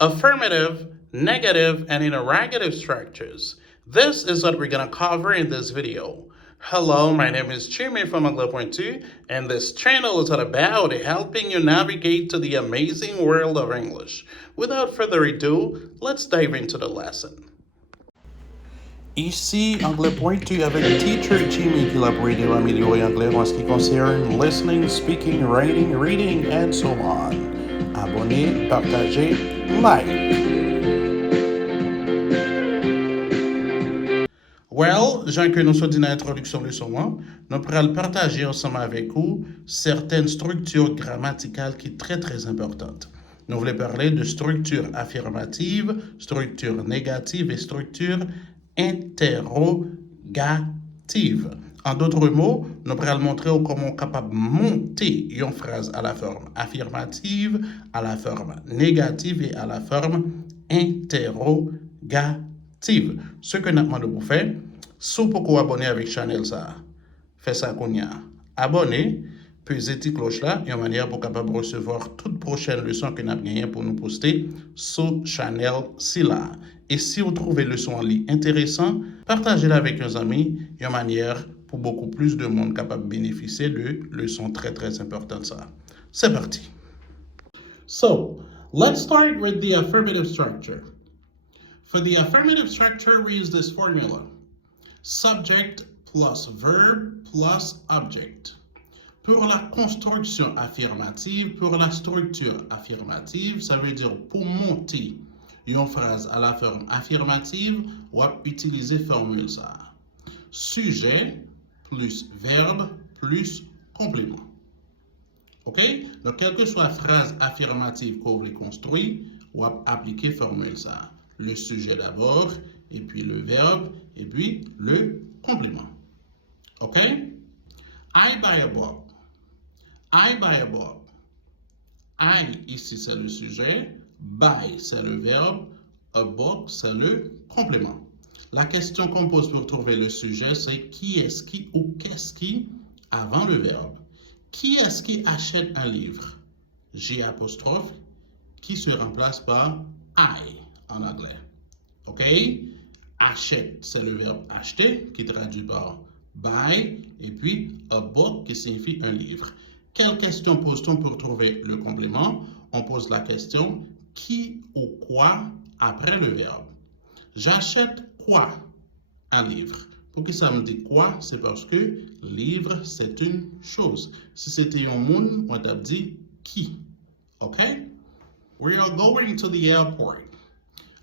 affirmative, negative, and interrogative structures. This is what we're going to cover in this video. Hello, my name is Chime from Anglais.2, and this channel is all about helping you navigate to the amazing world of English. Without further ado, let's dive into the lesson. Ici, Anglais.2 avec Teacher Jimmy qui l'a pour aider à améliorer l'anglais en ce qui concerne listening, speaking, writing, reading, and so on. Abonnez, partagez, like. Well, Jean que nous sommes dans l'introduction de leçon 1, nous pourrons partager ensemble avec vous certaines structures grammaticales qui sont très très importantes. Nous voulons parler de structure affirmative, structure négative et structure interrogative. En d'autres mots, nous allons montrer comment on est capable de monter une phrase à la forme affirmative, à la forme négative et à la forme interrogative. Ce que nous demandons pour faire, si vous pouvez abonner avec la chaîne, faites ça qu'on y a. Abonnez, pesez la cloche là, une manière pour capable recevoir toutes prochaines leçons que nous avons gagnées pour nous poster sur la chaîne là. Et si vous trouvez le leçon en ligne intéressant, partagez-la avec vos amis, une manière pour beaucoup plus de monde capable de bénéficier de leçons très très importantes ça. C'est parti. So, let's start with the affirmative structure. For the affirmative structure, we use this formula. Subject plus verb plus object. Pour la construction affirmative, pour la structure affirmative, ça veut dire pour monter une phrase à la forme affirmative, on va utiliser formule ça. Sujet plus verbe plus complément. OK? Donc, quelle que soit la phrase affirmative qu'on veut construire, on va appliquer formule ça. Le sujet d'abord, et puis le verbe, et puis le complément. OK? I buy a book. I buy a book. I, ici, c'est le sujet. Buy, c'est le verbe. A book, c'est le complément. La question qu'on pose pour trouver le sujet, c'est qui est-ce qui ou qu'est-ce qui avant le verbe. Qui est-ce qui achète un livre? J apostrophe, qui se remplace par I en anglais. OK? Achète, c'est le verbe acheter, qui traduit par buy, et puis a book, qui signifie un livre. Quelle question pose-t-on pour trouver le complément? On pose la question qui ou quoi après le verbe. J'achète quoi? Un livre. Pour que ça me dit quoi? C'est parce que livre, c'est une chose. Si c'était un monde, on t'a dit qui. OK? We are going to the airport.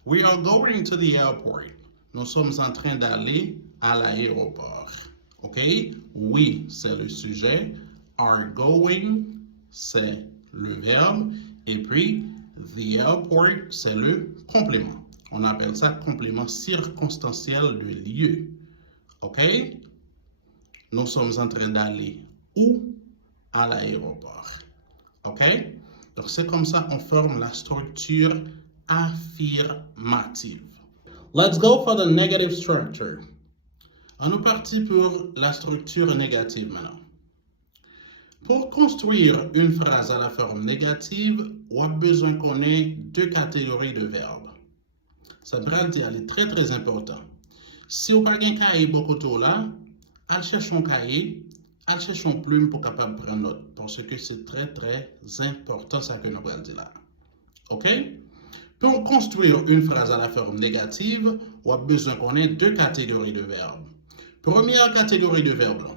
We are going to the airport. Nous sommes en train d'aller à l'aéroport. OK? We, c'est le sujet. Are going, c'est le verbe. Et puis, the airport, c'est le complément. On appelle ça complément circonstanciel de lieu. OK? Nous sommes en train d'aller où? À l'aéroport. OK? Donc, c'est comme ça qu'on forme la structure affirmative. Let's go for the negative structure. On est parti pour la structure négative maintenant. Pour construire une phrase à la forme négative, on a besoin qu'on ait deux catégories de verbes. Ça veut dire c'est très très important. Si on a un cahier beaucoup de là, on cherche un cahier, on cherche une plume pour capable prendre note parce que c'est très très important ça que nous allons dire là. OK? Pour construire une phrase à la forme négative, on a besoin qu'on ait deux catégories de verbes. Première catégorie de verbes,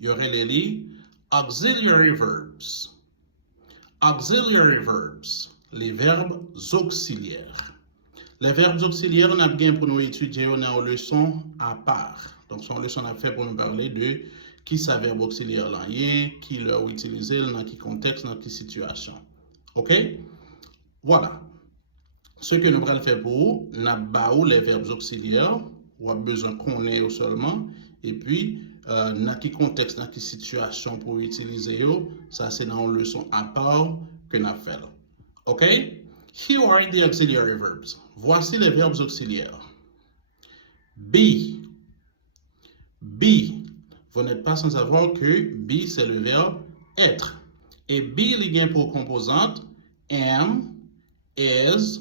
il y aurait les auxiliary verbs. Auxiliary verbs, les verbes auxiliaires. Les verbes auxiliaires, on a bien pour nous étudier dans une leçon à part. Donc, c'est une leçon à faire pour nous parler de qui ça verbe auxiliaire là est, qui l'a utilisé, dans quel contexte, dans quelle situation. OK? Voilà. Ce que nous allons faire pour nous avons les verbes auxiliaires, on a besoin qu'on ait seulement, et puis, dans quel contexte, dans quelle situation pour utiliser, ça c'est dans une leçon à part que nous avons fait. OK? Here are the auxiliary verbs. Voici les verbes auxiliaires. Be. Be. Vous n'êtes pas sans savoir que be, c'est le verbe être. Et be, il y a pour composante am, is,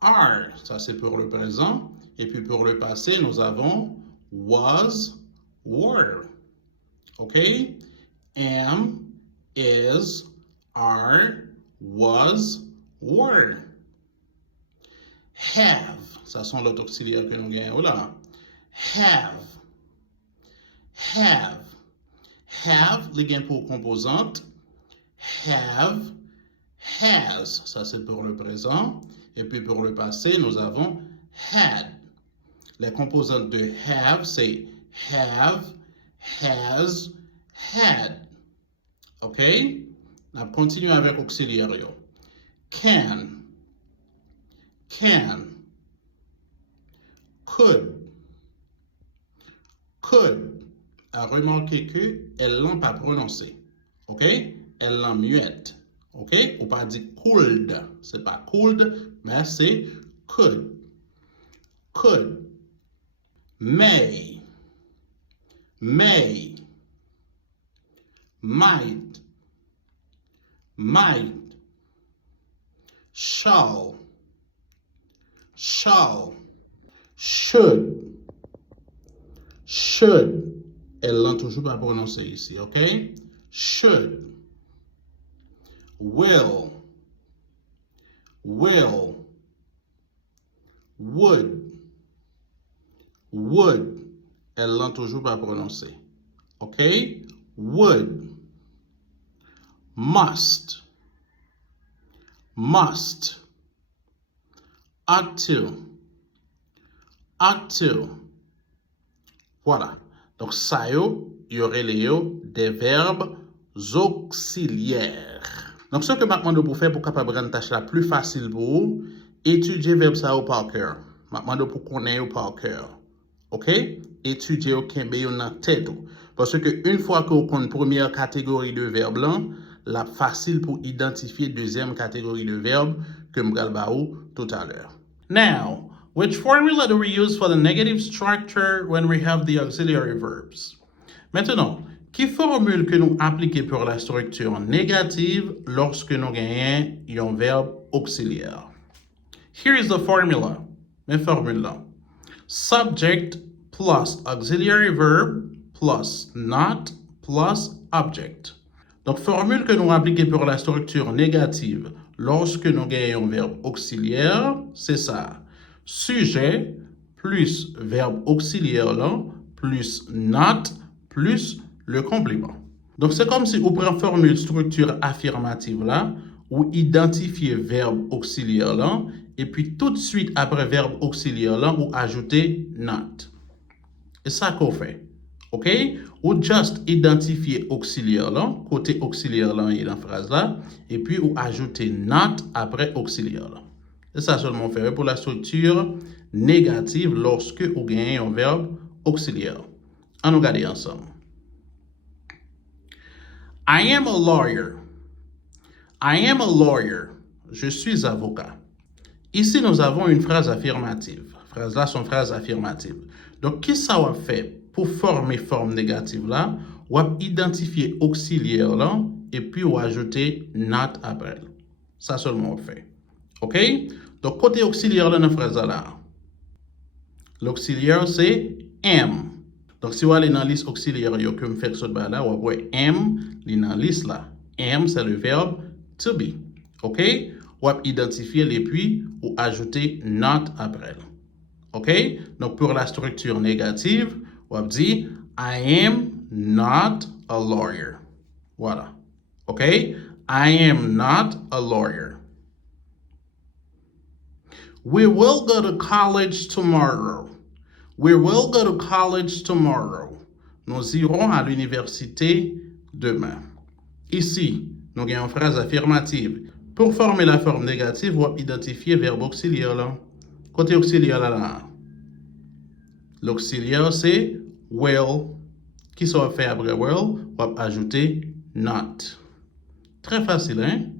are. Ça, c'est pour le présent. Et puis pour le passé, nous avons was, were. OK? Am, is, are, was, were. Have. Ça sont l'autre auxiliaire que nous gagnons là. Have. Have. Have, les gains pour composante. Have, has. Ça, c'est pour le présent. Et puis pour le passé, nous avons had. Les composantes de have, c'est have, has, had. OK? On continue avec auxiliaire. Can, could. A remarqué que elle l'a pas prononcé. OK? Elle l'a muette. OK? Ou pas dit could. C'est pas could, mais c'est could. Could. May. Might. Shall. Should. Elle l'a toujours pas prononcé ici, OK? Should. Will. Would. Elle l'a toujours pas prononcé. OK? Would. Must. Ought to. Voilà. Donc, ça y aurait des verbes auxiliaires. Donc, ce que je demande pour faire pour capable rendre tâche la plus facile pour vous, étudier verbe ça par cœur. Je demande pour connaître par cœur. OK? Étudier au kembe dans tête. Parce que une fois que vous connaissez première catégorie de verbes là, la facile pour identifier deuxième catégorie de verbes que je vais tout à l'heure. Now, which formula do we use for the negative structure when we have the auxiliary verbs? Maintenant, quelle formule que nous appliquons pour la structure négative lorsque nous gagnons un verbe auxiliaire? Here is the formula. Mes formules là. Subject plus auxiliary verb plus not plus object. Donc, formule que nous appliquons pour la structure négative lorsque nous gagnons un verbe auxiliaire, c'est ça. Sujet plus verbe auxiliaire là, plus not plus le complément. Donc, c'est comme si vous prenez formule structure affirmative là, ou identifiez verbe auxiliaire là, et puis tout de suite après verbe auxiliaire là, vous ajoutez not. Et ça qu'on fait. OK? Ou just identifier auxiliaire là, côté auxiliaire là, il y a dans la phrase là, et puis ou ajouter not après auxiliaire là. Et ça seulement fait pour la structure négative lorsque vous gagnez un verbe auxiliaire. On nous regarde ensemble. I am a lawyer. Je suis avocat. Ici, nous avons une phrase affirmative. Phrase là, sont phrases affirmatives. Donc, qu'est-ce que ça va faire pour former forme négative là? On va identifier auxiliaire là et puis on va ajouter not après. Ça seulement on fait. OK? Donc, côté auxiliaire là dans la phrase là, l'auxiliaire c'est am. Donc, si vous allez dans la liste auxiliaire que me fait ce là, on va am dans la liste là. Am c'est le verbe to be. OK? On va identifier et puis ou ajouter not après. OK? Donc, pour la structure négative, on va dire I am not a lawyer. Voilà. OK? I am not a lawyer. We will go to college tomorrow. Nous irons à l'université demain. Ici, nous avons une phrase affirmative. Pour former la forme négative, on va identifier le verbe auxiliaire là. Côté auxiliaire là. L'auxiliaire c'est will. Qui ça va faire après will? On va ajouter not. Très facile, hein?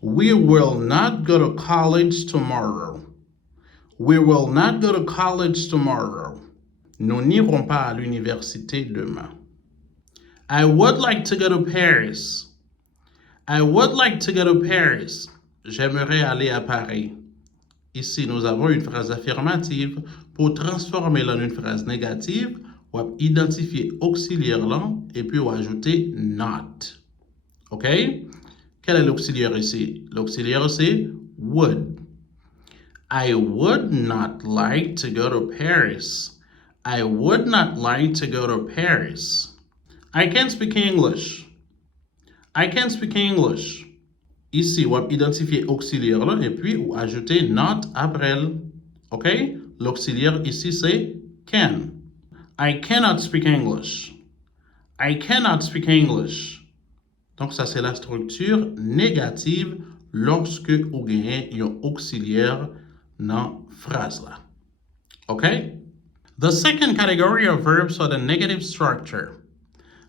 We will not go to college tomorrow. Nous n'irons pas à l'université demain. I would like to go to Paris. J'aimerais aller à Paris. Ici, nous avons une phrase affirmative. Pour transformer en une phrase négative, on va identifier auxiliaire là et puis on va ajouter not. OK? Quel est l'auxiliaire ici? L'auxiliaire, c'est would. I would not like to go to Paris. I would not like to go to Paris. I can't speak English. I can't speak English. Ici, on va identifier auxiliaire là et puis on va ajouter not après. OK? L'auxiliaire ici, c'est can. I cannot speak English. I cannot speak English. Donc, ça, c'est la structure négative lorsque vous gagnez un auxiliaire dans la phrase là. OK? The second category of verbs are the negative structure.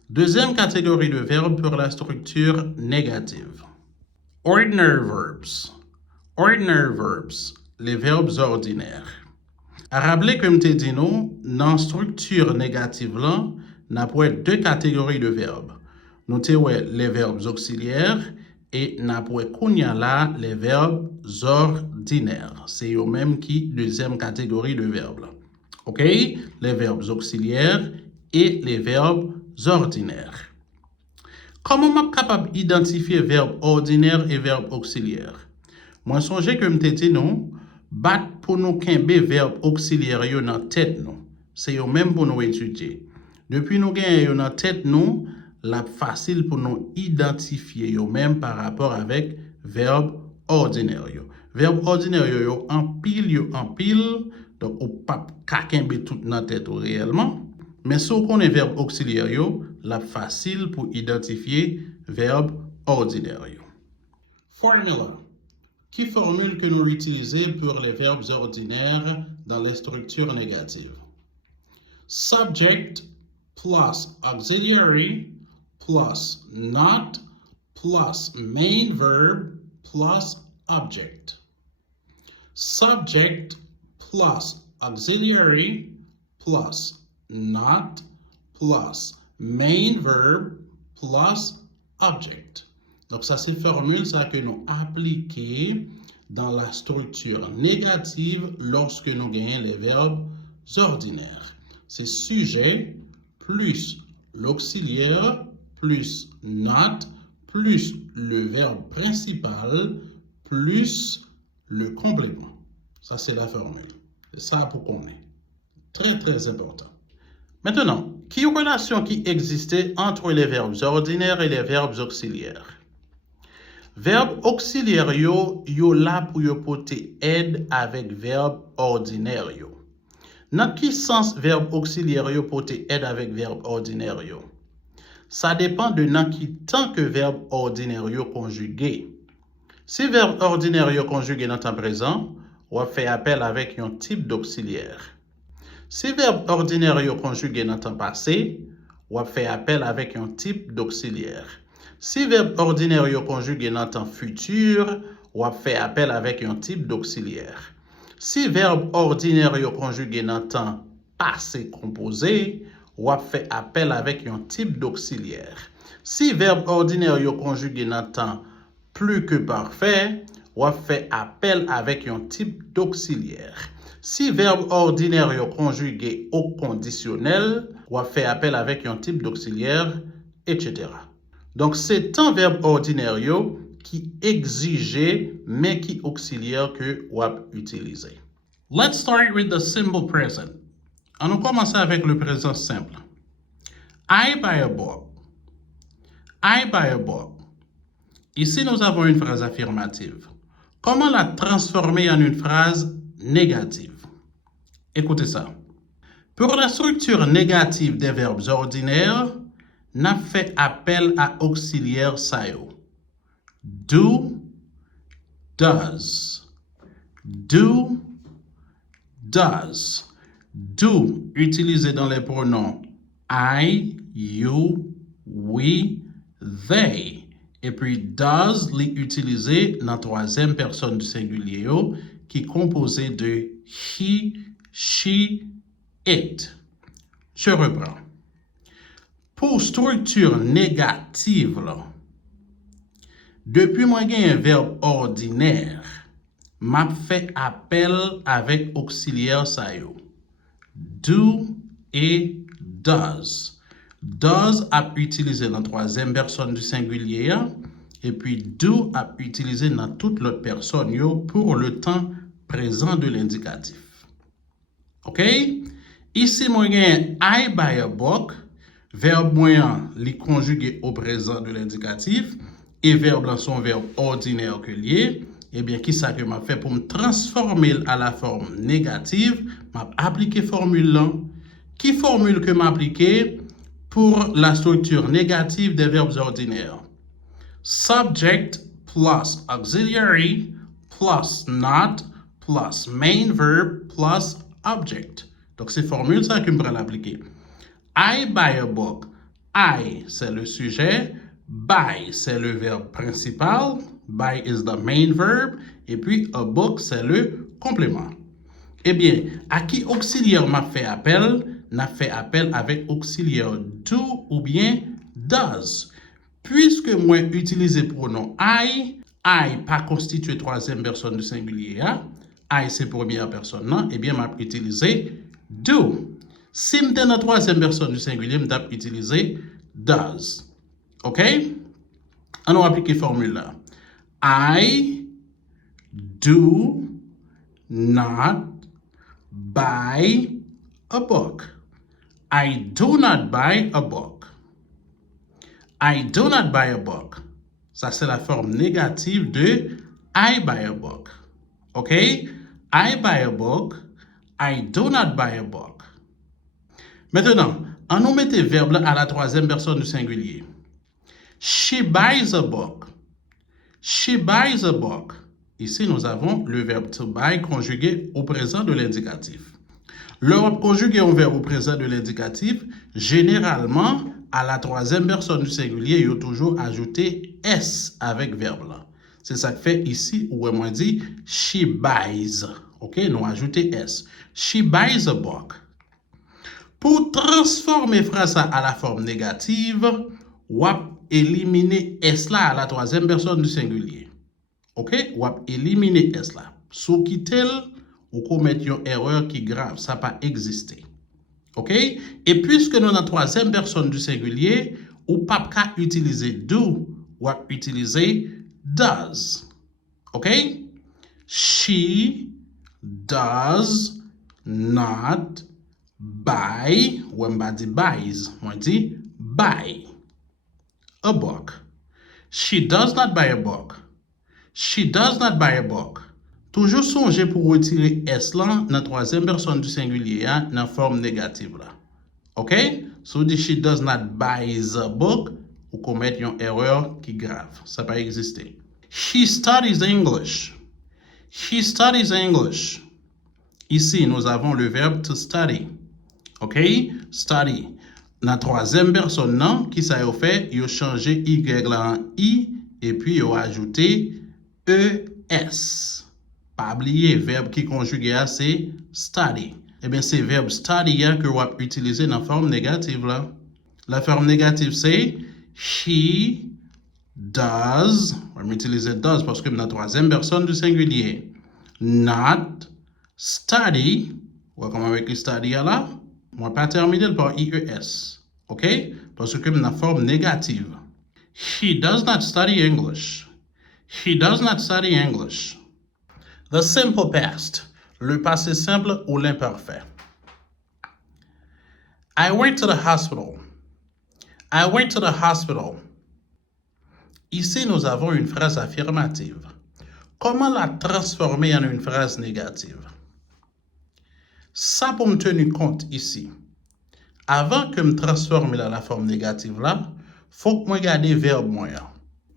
Deuxième catégorie de verbes pour la structure négative. Ordinary verbs. Ordinary verbs, les verbes ordinaires. À rappeler comme tu dit nous, dans la structure négative là, nous avons deux catégories de verbes. Nous avons les verbes auxiliaires et nous avons les verbes ordinaires. C'est eux même qui deuxième catégorie de verbes. OK? Les verbes auxiliaires et les verbes ordinaires. Comment je suis capable d'identifier verbe ordinaire et verbe auxiliaire? Moi, songe que je dit nous, bat pour nous kembe verbe auxiliaire yo dans tête nous. C'est yo même pour nous étudier. Depuis nous gagne yo dans tête nous, la facile pour nous identifier yo même par rapport avec verbe ordinaire yo. Verbe ordinaire yo en pile, donc ou pas kembe tout dans tête réellement. Mais si on connaît verbe auxiliaire yo, la facile pour identifier verbe ordinaire yo. Formula. Qui formule que nous utilisons pour les verbes ordinaires dans les structures négatives? Subject plus auxiliary plus not plus main verb plus object. Subject plus auxiliary plus not plus main verb plus object. Donc, ça, c'est formule ça que nous appliquons dans la structure négative lorsque nous gagnons les verbes ordinaires. C'est sujet plus l'auxiliaire plus not plus le verbe principal plus le complément. Ça, c'est la formule. C'est ça pour qu'on ait. Très, très important. Maintenant, quelle relation qui existait entre les verbes ordinaires et les verbes auxiliaires? Verbe auxiliaire yo là pour yo porter aide avec verbe ordinaire yo. Dans quel sens verbe auxiliaire yo porter aide avec verbe ordinaire yo? Ça dépend de dans qui temps que verbe ordinaire yo conjugué. Si verbe ordinaire yo conjugué dans temps présent, on fait appel avec un type d'auxiliaire. Si verbe ordinaire yo conjugué dans temps passé, on fait appel avec un type d'auxiliaire. Si verbe ordinaire yo conjugué dans temps futur, on fait appel avec un type d'auxiliaire. Si verbe ordinaire yo conjugué dans temps passé composé, on fait appel avec un type d'auxiliaire. Si verbe ordinaire yo conjugué dans temps plus que parfait, on fait appel avec un type d'auxiliaire. Si verbe ordinaire yo conjugué au conditionnel, on fait appel avec un type d'auxiliaire, etc. Donc, c'est un verbe ordinaire yo qui exige mais qui auxiliaire que on va utiliser. Let's start with the simple present. On va commencer avec le présent simple. I buy a book. I buy a book. Ici, nous avons une phrase affirmative. Comment la transformer en une phrase négative? Écoutez ça. Pour la structure négative des verbes ordinaires, n'a fait appel à auxiliaire sayo. Do, does. Do, does. Do, utilisé dans les pronoms I, you, we, they. Et puis does, utilisé dans la troisième personne du singulier qui est composé de he, she, it. Je reprends. Pour structure négative, là, depuis moi j'ai un verbe ordinaire m'a fait appel avec auxiliaire ça yo. Do et does. Does a utilisé dans troisième personne du singulier et puis do a utilisé dans toute l'autre personne yo pour le temps présent de l'indicatif. OK? Ici, moi, j'ai I buy a book. Verbe moyen, li conjugué au présent de l'indicatif. Et verbe là, son verbe ordinaire que lié. Eh bien, qui ça que m'a fait pour me transformer à la forme négative? M'a appliqué formule là. Qui formule que m'a appliqué pour la structure négative des verbes ordinaires? Subject plus auxiliary plus not plus main verb plus object. Donc, c'est formule ça que je vais l'appliquer. I buy a book. I, c'est le sujet. Buy, c'est le verbe principal. Buy is the main verb. Et puis, a book, c'est le complément. Eh bien, à qui auxiliaire m'a fait appel? N'a fait appel avec auxiliaire do ou bien does. Puisque moi utilise pronom I pas constitué troisième personne du singulier. I c'est première personne, non? Eh bien, m'a utilisé do. Si je suis dans la troisième personne du singulier, je vais utiliser does. OK? On va appliquer la formule là. I do not buy a book. I do not buy a book. I do not buy a book. Ça, c'est la forme négative de I buy a book. OK? I buy a book. I do not buy a book. Maintenant, on nous mette verbe à la troisième personne du singulier. She buys a book. She buys a book. Ici, nous avons le verbe to buy conjugué au présent de l'indicatif. Le verbe conjugué au verbe au présent de l'indicatif, généralement, à la troisième personne du singulier, il y a toujours ajouté S avec verbe là. C'est ça que fait ici où on dit she buys. OK, nous ajouté S. She buys a book. Pour transformer phrase à la forme négative, on va éliminer S là à la troisième personne du singulier. OK, on va éliminer S là. Sous quitter ou commettre une erreur qui est grave, ça n'a pas existé. OK? Et puisque nous, dans la troisième personne du singulier, ou pas qu'à utiliser do, ou à utiliser does. OK? She does not buy, ou on va dire buys, on dit buy a book. She does not buy a book. She does not buy a book. Toujours songer pour retirer S là dans la troisième personne du singulier dans la forme négative là. OK? So dit she does not buy a book ou commettre une erreur qui est grave. Ça pas exister. She studies English. She studies English. Ici, nous avons le verbe to study. OK? Study. Dans la troisième personne non, qui ça a fait, il a changé Y là en I et puis il a ajouté ES. Pas oublier, verbe qui conjugué à c'est study. Eh bien, c'est verbe study que vous va utiliser dans la forme négative là. La forme négative c'est she does. On va utiliser does parce que dans la troisième personne du singulier. Not study. Ou comment on va écrire study là? On va pas terminer par IES. OK? Parce que dans la forme négative. She does not study English. She does not study English. The simple past, le passé simple ou l'imparfait. I went to the hospital. I went to the hospital. Ici, nous avons une phrase affirmative. Comment la transformer en une phrase négative? Ça pour me tenir compte ici. Avant que me transforme la forme négative là, faut que je regarde le verbe moyen.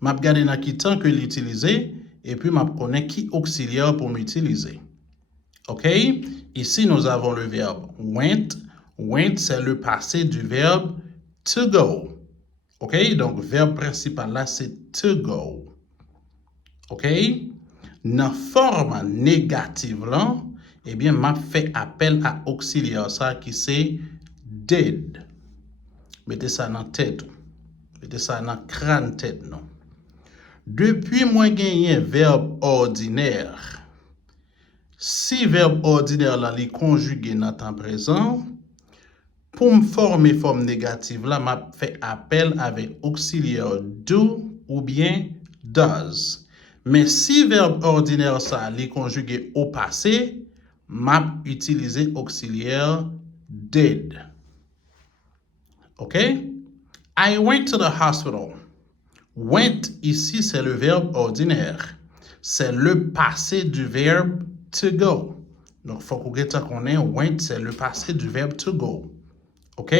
Je regarde dans qui temps que l'utiliser et puis je connais qui auxiliaire pour m'utiliser. OK? Ici, nous avons le verbe went. Went, c'est le passé du verbe to go. OK? Donc, verbe principal là, c'est to go. OK? Dans forme négative là, eh bien, m'a fait appel à auxiliaire ça qui c'est did. Mettez ça dans tête. Mettez ça dans crâne tête non. Depuis moi gagné verbe ordinaire Si verbe ordinaire là li conjugué dans temps présent, pour me former forme négative là, m'a fait appel avec auxiliaire do ou bien does. Mais si verbe ordinaire ça li conjugué au passé, m'a utilisé auxiliaire did. OK? I went to the hospital. Went ici c'est le verbe ordinaire. C'est le passé du verbe to go. Donc, il faut qu'on ait went, c'est le passé du verbe to go. OK?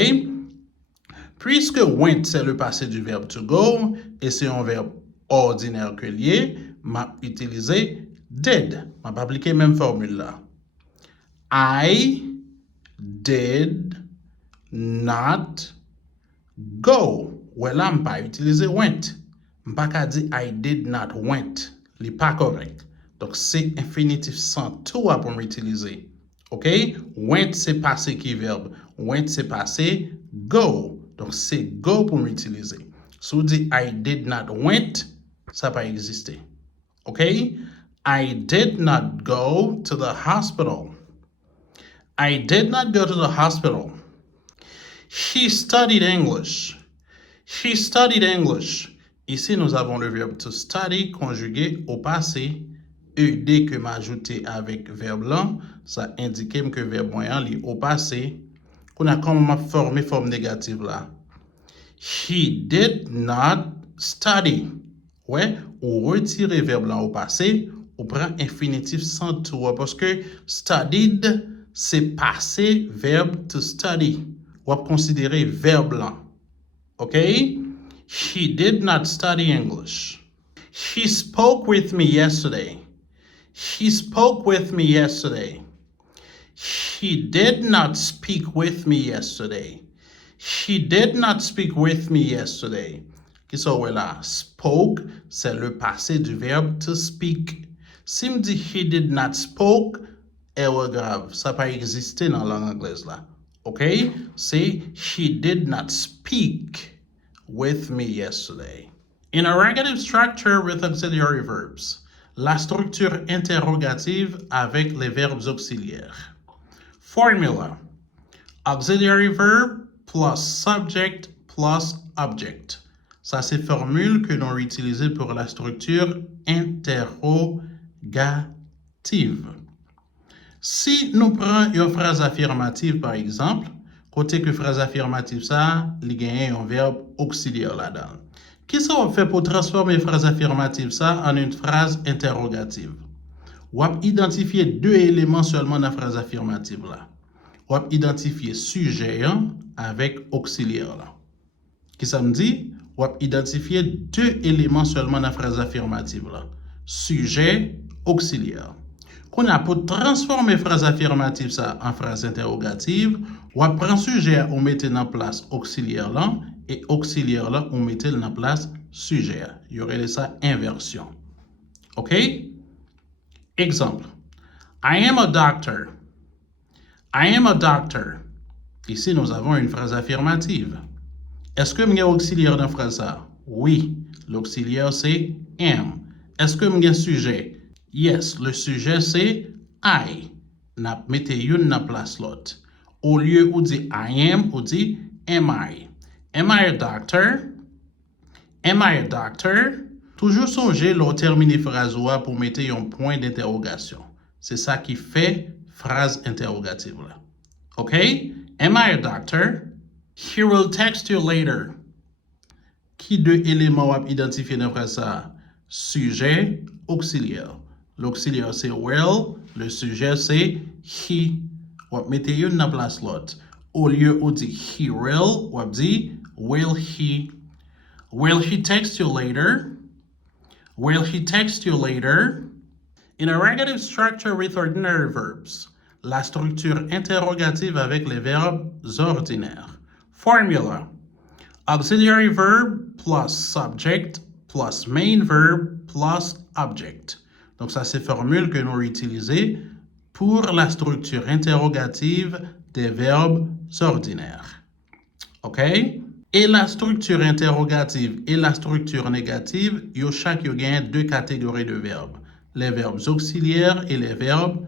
Puisque went, c'est le passé du verbe to go, et c'est un verbe ordinaire que lié, m'a utilisé did. M'a pas appliqué la même formule là. I did not go. Ouais, là, m'a pas utilisé went. M'a pas dit I did not went. Li pas correct. Donc, c'est infinitif sans tout à pour m'utiliser. OK? Went, c'est passé qui verbe. Went, c'est passé go. Donc, c'est go pour m'utiliser. Si vous dites I did not went, ça n'a pas existé. OK? I did not go to the hospital. I did not go to the hospital. She studied English. She studied English. Ici, nous avons le verbe to study conjugué au passé. Et dès que m'ajouter avec verbe là, ça indique que verbe moyen li au passé. Qu'on a comment formé forme négative là. He did not study. Ouais, ou retirer verbe là au passé, ou prend infinitif sans tout parce que studied c'est passé verbe to study. Ou considérer verbe là. OK? She did not study English. She spoke with me yesterday. She spoke with me yesterday. She did not speak with me yesterday. She did not speak with me yesterday. Qui sont là? Spoke, c'est le passé du verbe to speak. Si me dit he did not spoke, erreur grave. Ça n'a pas existé dans la langue anglaise là. OK? C'est she did not speak with me yesterday. In interrogative structure with auxiliary verbs. La structure interrogative avec les verbes auxiliaires. Formula. Auxiliary verb plus subject plus object. Ça, c'est formule que l'on utilise pour la structure interrogative. Si nous prenons une phrase affirmative, par exemple, côté que phrase affirmative, ça, il y a un verbe auxiliaire là-dedans. Qu'est-ce qu'on fait pour transformer phrase affirmative ça en une phrase interrogative? On va identifier deux éléments seulement dans la phrase affirmative là. On va identifier sujet avec auxiliaire là. Qui ça me dit? On va identifier deux éléments seulement dans la phrase affirmative là. Sujet, auxiliaire. Qu'on a pour transformer phrase affirmative ça en phrase interrogative, on va prendre sujet, on met en place auxiliaire là, et auxiliaire là, on met en place sujet. Il y aurait ça inversion. OK? Exemple. I am a doctor. I am a doctor. Ici, nous avons une phrase affirmative. Est-ce que il y a auxiliaire dans la phrase ça? Oui. L'auxiliaire c'est am. Est-ce que il y a sujet? Yes, le sujet c'est I. N'a mettez une dans place l'autre. Au lieu où dit I am, ou dit am I. Am I a doctor? Am I a doctor? Toujours songer l'on terminer phrase pour mettre un point d'interrogation. C'est ça qui fait phrase interrogative là. OK? Am I a doctor? He will text you later. Qui deux éléments on identifier dans phrase ça? Sujet, auxiliaire. L'auxiliaire c'est will, le sujet c'est he. On mettre une dans place l'autre. Au lieu où dit he will, on dit will he. Will he text you later? Will he text you later? In a negative structure with ordinary verbs. La structure interrogative avec les verbes ordinaires. Formula. Auxiliary verb plus subject plus main verb plus object. Donc ça c'est formule que nous utilisons pour la structure interrogative des verbes ordinaires. OK? Et la structure interrogative et la structure négative, chaque gagne deux catégories de verbes. Les verbes auxiliaires et les verbes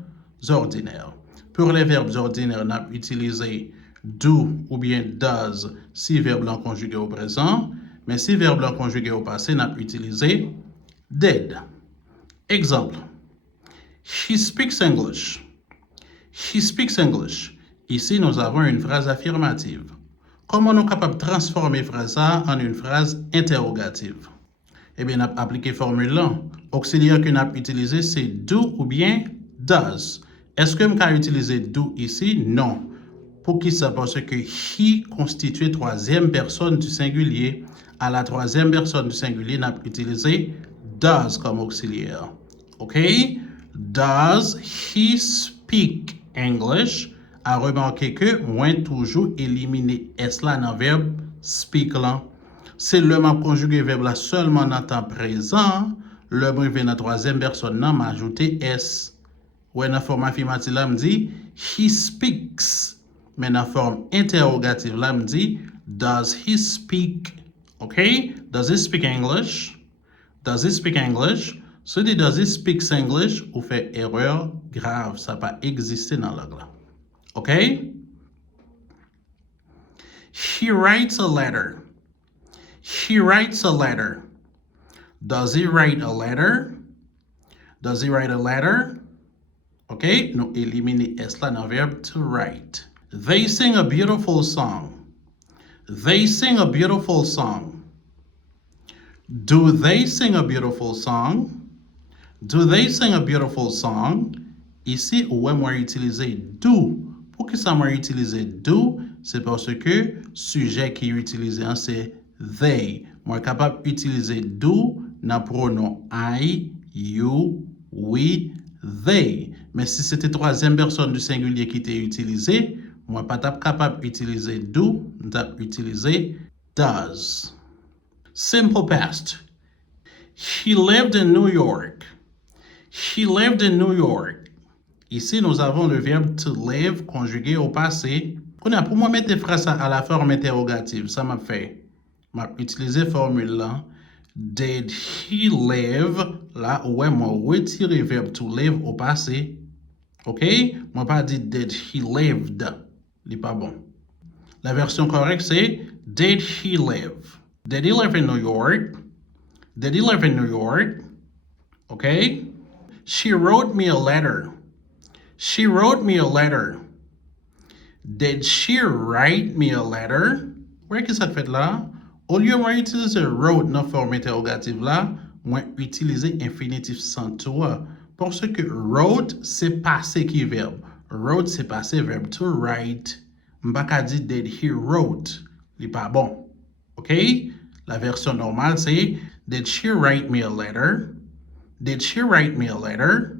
ordinaires. Pour les verbes ordinaires, on a utilisé do ou bien does si verbe blanc conjugué au présent, mais si verbe blanc conjugué au passé, on a utilisé did. Exemple. He speaks English. He speaks English. Ici, nous avons une phrase affirmative. Comment nous sommes capables de transformer phrase en une phrase interrogative? Eh bien, on a appliqué formule là. Auxiliaire que nous avons utilisé, c'est do ou bien does. Est-ce que je peux utiliser do ici? Non. Pour qui ça? Parce que he constitue troisième personne du singulier. À la troisième personne du singulier, on a utilisé does comme auxiliaire. OK? Does he speak English? A remarqué que moi toujours éliminer S là dans le verbe speak là. C'est le m'a conjugué verbe là seulement dans le temps présent. Le mot vient dans la troisième personne, là, m'a ajouté S. Ouais, dans la forme affirmative là, me dit he speaks. Mais dans la forme interrogative là, me dit does he speak? OK? Does he speak English? Does he speak English? Si dit does he speak English, ou fait erreur grave, ça n'a pas existé dans la langue là. OK? He writes a letter. He writes a letter. Does he write a letter? Does he write a letter? OK? Nous éliminons S là dans le verbe to write. They sing a beautiful song. They sing a beautiful song. Do they sing a beautiful song? Do they sing a beautiful song? Ici, où est-ce moi utiliser do? Pour que ça m'a utilisé do, c'est parce que sujet qui est utilisé, c'est they. Moi, capable d'utiliser do dans le pronom I, you, we, they. Mais si c'était troisième personne du singulier qui était utilisé, moi, pas capable d'utiliser do, d'utiliser does. Simple past. He lived in New York. He lived in New York. Ici, nous avons le verbe to live conjugué au passé. Pour moi mettre les phrases à la forme interrogative, ça m'a fait. M'a utilisé formule là. Did he live? Là, ouais, moi retirer verbe to live au passé. OK? Moi pas dit did he lived. Il pas bon. La version correcte c'est did he live? Did he live in New York? Did he live in New York? OK? She wrote me a letter. She wrote me a letter. Did she write me a letter? Où est-ce que ça fait là? Au lieu de utiliser wrote dans la forme interrogative là, moi utiliser infinitif sans toi. Parce que wrote, c'est passé qui verbe. Wrote, c'est passé verbe to write. M'baka dit did he wrote. Il pas bon. OK? La version normale, c'est did she write me a letter? Did she write me a letter?